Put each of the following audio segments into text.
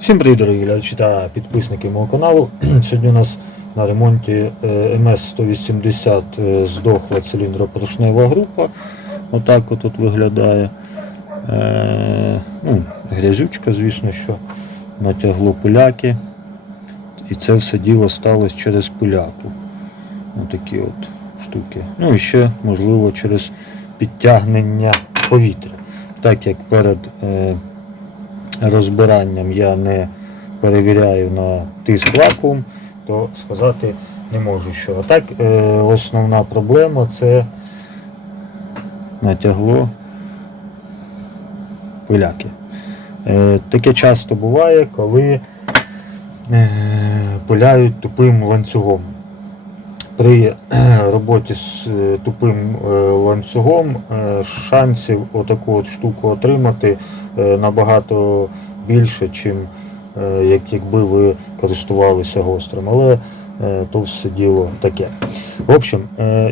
Всім привіт, дорогі глядачі та підписники мого каналу. Сьогодні у нас на ремонті е, МС-180 е, здохла циліндропоршнева група. Отак от, от виглядає. Е, ну, грязючка, звісно, що натягло пиляки. І це все діло сталося через пиляку. Отакі от штуки. Ну і ще, можливо, через підтягнення повітря. Так як перед розбиранням я не перевіряю на тиск вакуум, то сказати не можу що. А так е, основна проблема це натягло пиляки. Е, таке часто буває, коли е, пиляють тупим ланцюгом. При роботі з е, тупим е, ланцюгом е, шансів отаку от штуку отримати набагато більше, чим як, якби ви користувалися гострим. Але то все діло таке. В общем,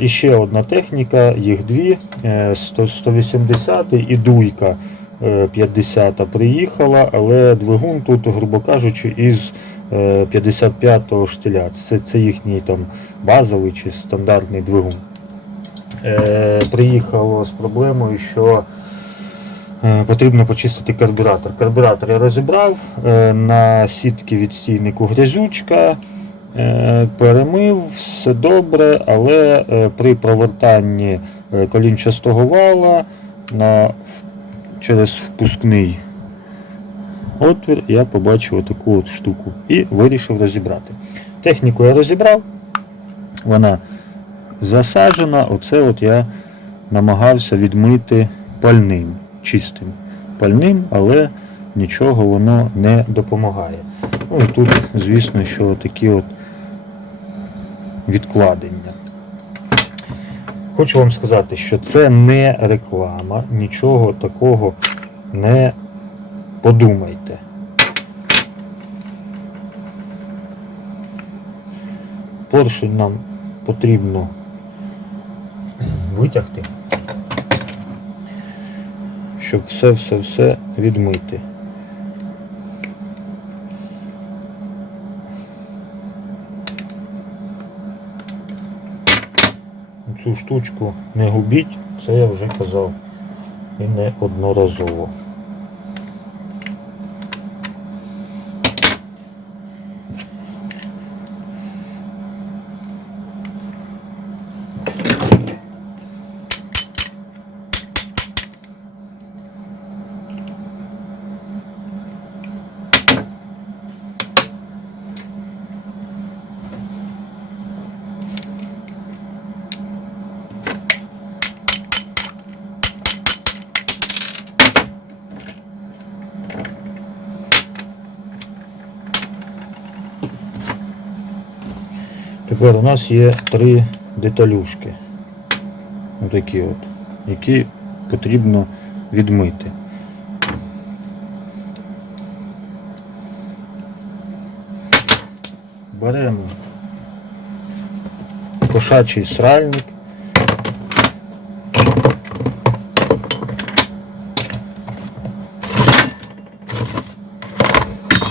іще одна техніка, їх дві, е, 100 180 і дуйка е, 50 приїхала, але двигун тут, грубо кажучи, із 55-го штиля. Це, це їхній там базовий чи стандартний двигун. Е, приїхало з проблемою, що е, потрібно почистити карбюратор. Карбюратор я розібрав, е, на сітки відстійнику грязючка, е, перемив, все добре, але е, при провертанні е, колінчастого вала на, через впускний отвір я побачив таку от штуку і вирішив розібрати. Техніку я розібрав, вона засаджена, оце от я намагався відмити пальним, чистим пальним, але нічого воно не допомагає. Ну і тут, звісно, що такі от відкладення. Хочу вам сказати, що це не реклама, нічого такого не подумайте. Поршень нам потрібно витягти, щоб все-все-все відмити. Цю штучку не губіть, це я вже казав і не одноразово. Тепер у нас є три деталюшки. Отакі от, які потрібно відмити. Беремо кошачий сральник.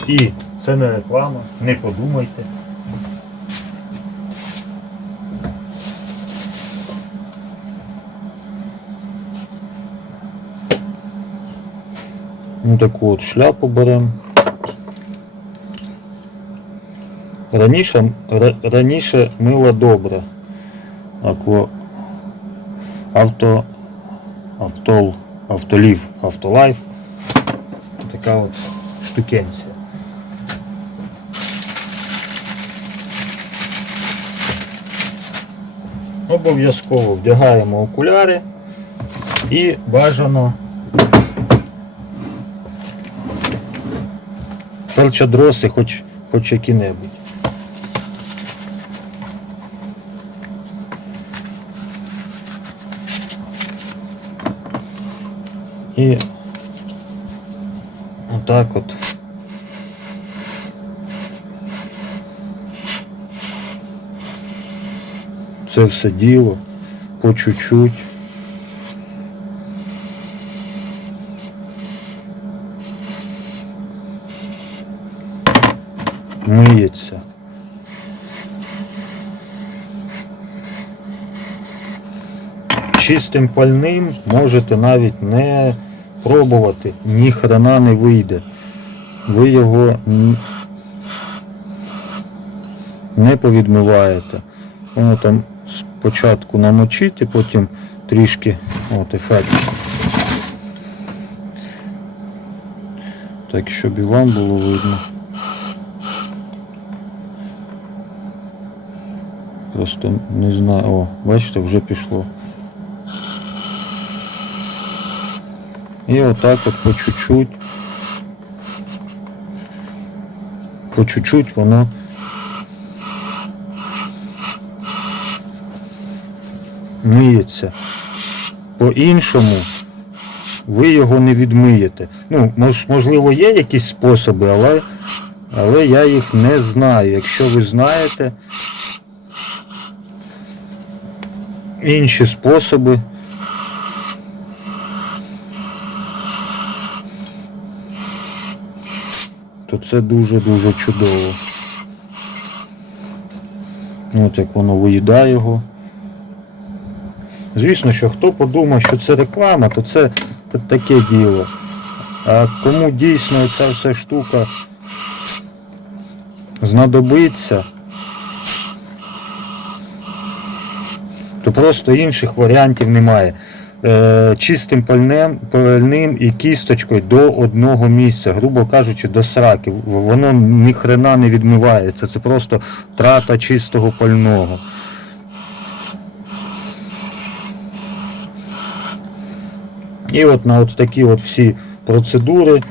І це не реклама, не подумайте. Таку от шляпу беремо. Раніше, раніше мило добре. Акво... Авто... Автол... Автолів, автолайф. Така от штукенція. Обов'язково вдягаємо окуляри і бажано Перчадроси хоч, хоч які-небудь. І отак от. Це все діло по чуть-чуть. миється. Чистим пальним можете навіть не пробувати, ні хрена не вийде. Ви його не повідмиваєте. Воно там спочатку намочити, потім трішки от ефект. Так, щоб і вам було видно. Просто не знаю. О, бачите, вже пішло. І отак от по чуть-чуть. По чуть-чуть воно миється. По-іншому ви його не відмиєте. Ну, мож, можливо, є якісь способи, але, але я їх не знаю. Якщо ви знаєте інші способи. То це дуже-дуже чудово. От як воно виїдає його. Звісно, що хто подумає, що це реклама, то це таке діло. А кому дійсно ця вся штука знадобиться, то просто інших варіантів немає. Е, чистим пальним, пальним і кісточкою до одного місця, грубо кажучи, до сраки. Воно ні хрена не відмивається. Це просто трата чистого пального. І от на от такі от всі процедури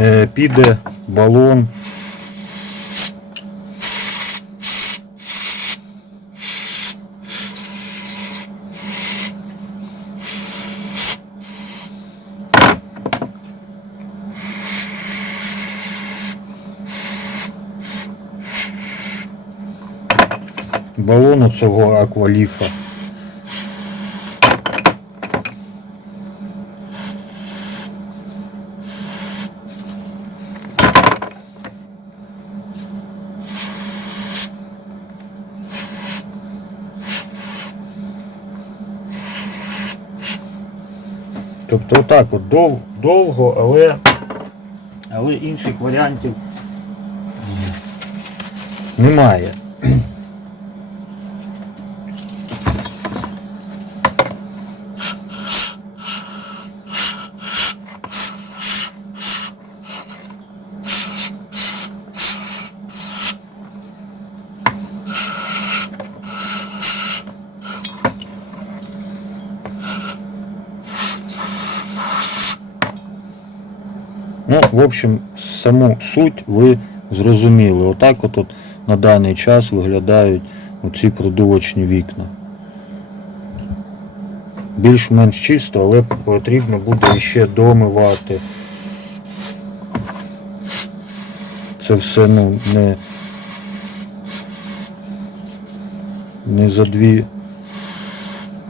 е, піде балон. Балону цього акваліфа. Тобто отак от дов, довго, але, але інших варіантів немає. Ну, в общем, саму суть ви зрозуміли. Отак от, от на даний час виглядають оці продувочні вікна. Більш-менш чисто, але потрібно буде ще домивати. Це все ну, не, не за дві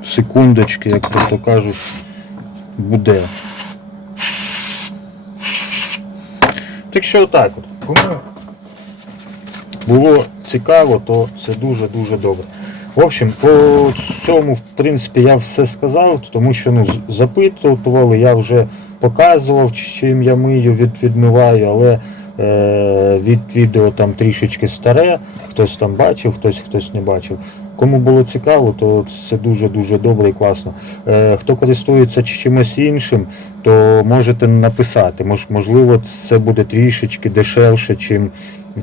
секундочки, як то, кажуть, буде. Так що отак от. Кому було цікаво, то це дуже-дуже добре. В общем, по цьому, в принципі, я все сказав, тому що ну, запитували, я вже показував, чим я мию, від, відмиваю, але е, від відео там трішечки старе, хтось там бачив, хтось хтось не бачив. Кому було цікаво, то це дуже-дуже добре і класно. Е, хто користується чимось іншим, то можете написати. Мож, можливо, це буде трішечки дешевше, чим,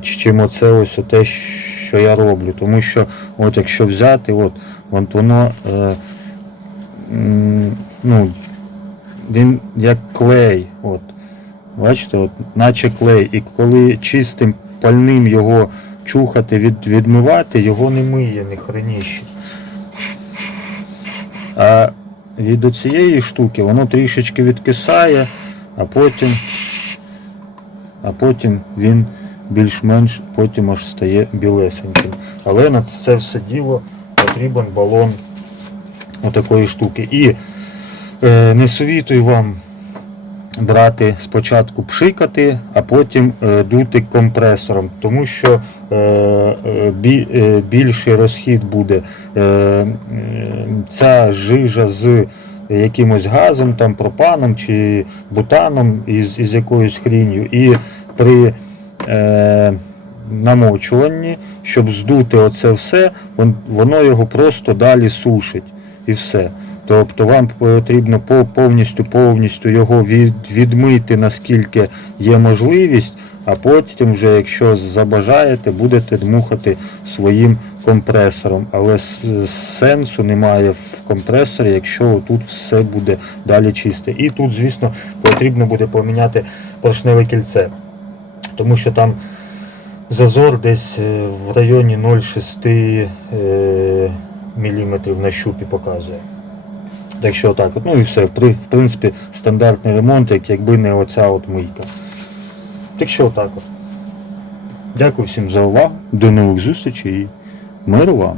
чим оце ось те, що я роблю. Тому що, от якщо взяти, от, от воно е, ну, він як клей. От, бачите, от, наче клей. І коли чистим пальним його чухати, від, відмивати, його не миє, не хреніще. А від цієї штуки воно трішечки відкисає, а потім, а потім він більш-менш потім аж стає білесеньким. Але на це все діло потрібен балон отакої штуки. І е, не совітую вам брати спочатку пшикати, а потім е, дути компресором, тому що е, е, бі, більший розхід буде. Ця жижа з якимось газом, там, пропаном чи бутаном із, із якоюсь хрінью. І при е, намочуванні, щоб здути оце все, воно його просто далі сушить і все. Тобто вам потрібно повністю повністю його від, відмити, наскільки є можливість, а потім, вже, якщо забажаєте, будете дмухати своїм компресором. Але сенсу немає в компресорі, якщо тут все буде далі чисте. І тут, звісно, потрібно буде поміняти поршневе кільце, тому що там зазор десь е, в районі 0,6 е, мм на щупі показує. Так отак, от. ну і все. В принципі, стандартний ремонт, як якби не оця от мийка. Так що отак от. Дякую всім за увагу. До нових зустрічей і миру вам!